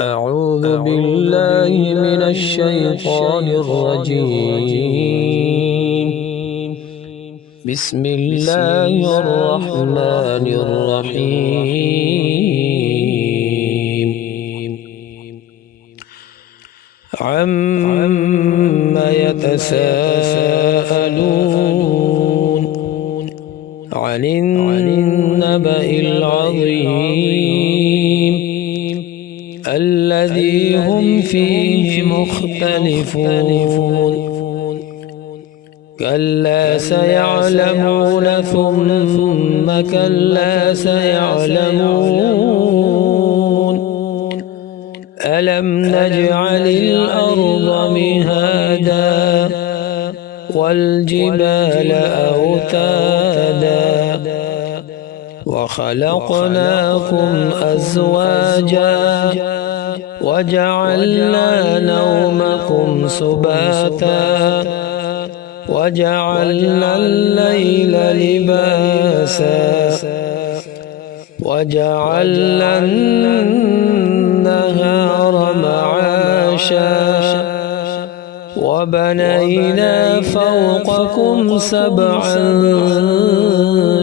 أعوذ بالله من الشيطان الرجيم. بسم الله الرحمن الرحيم. عم يتساءلون عن النبأ العظيم الذي هم فيه مختلفون. كلا سيعلمون ثم كلا سيعلمون. ألم نجعل الأرض مهادا والجبال أوتادا وخلقناكم أزواجا وجعلنا نومكم سباتا وجعلنا الليل لباسا وجعلنا النهار معاشا وبنينا فوقكم سبعا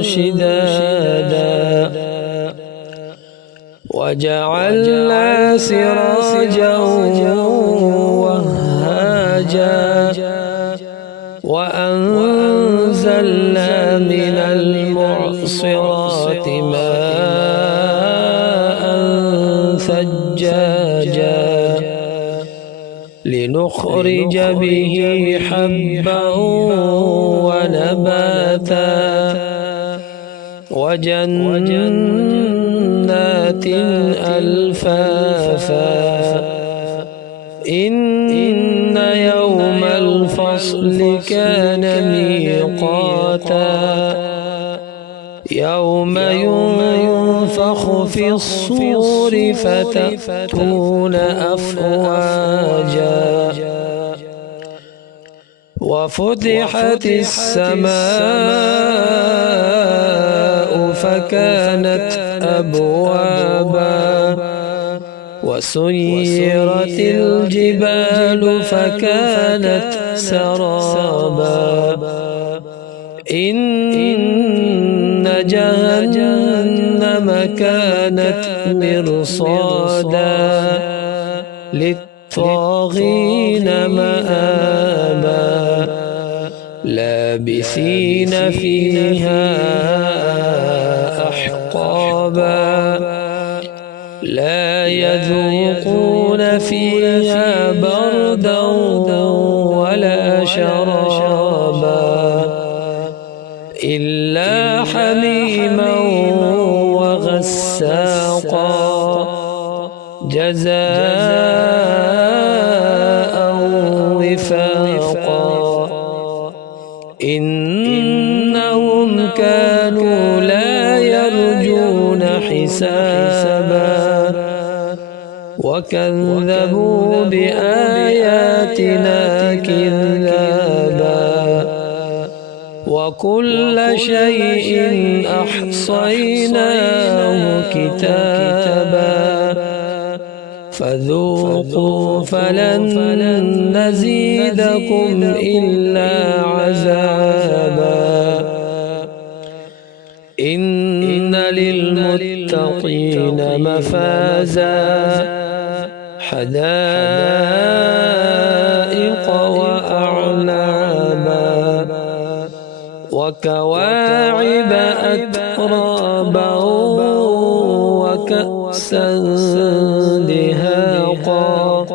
شدادا وجعلنا سراجا وهاجا وأنزلنا من المعصرات ماء ثجاجا لنخرج به حبا ونباتا وجنات ألفافا. إن يوم الفصل كان ميقاتا يوم ينفخ في الصور فتأتون أفواجا وفتحت السماء فكانت أبوابا وسيرت الجبال فكانت سرابا. إن جهنم كانت مرصادا للطاغين مآبا لابثين فيها أحقابا لا يذوقون فيها بردا ولا شرابا إلا حميما وغساقا جزاء وفاقا. إنهم كانوا لا يرجون حسابا وكذبوا بآياتنا كذابا وكل شيء أحصيناه كتابا فذوقوا فلن نزيدكم إلا عذابا. إن للمتقين مفازا حدائق وأعنابا وكواعب أترابا وكأسا دهاقا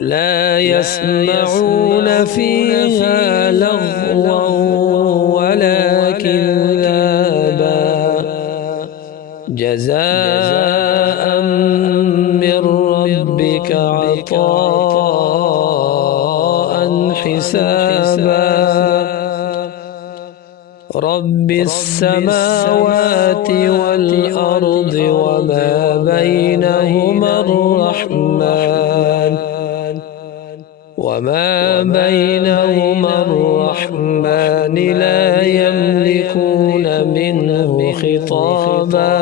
لا يسمعون فيها لغوا ولا كذابا جزاء من ربك عطاء حسابا. رب السماوات والأرض وما بينهما الرحمن لا يملكون منه خطابا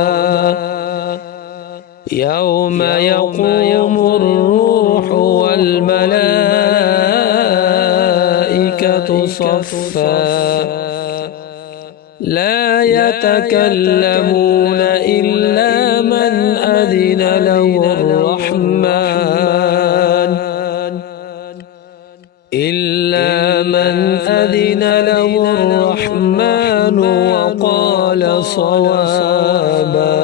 يوم يقوم الروح والملائكة صفا لا يتكلمون إلا من أذن له الرحمن وقال صوابا.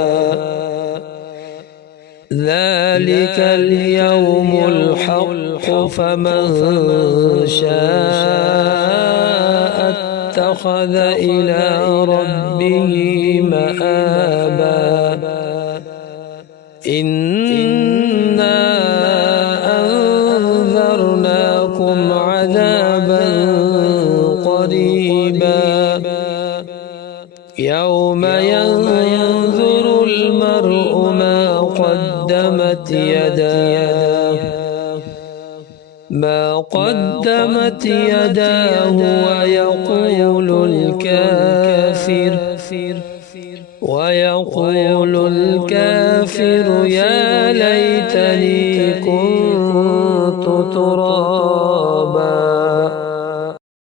ذلك اليوم الحق فمن شاء اتخذ إلى ربه مآبا. إنا أنذرناكم عذابا قريبا يوم ينظر المرء ما قدمت يداه ويقول الكافر يا ليتني كنت ترابا.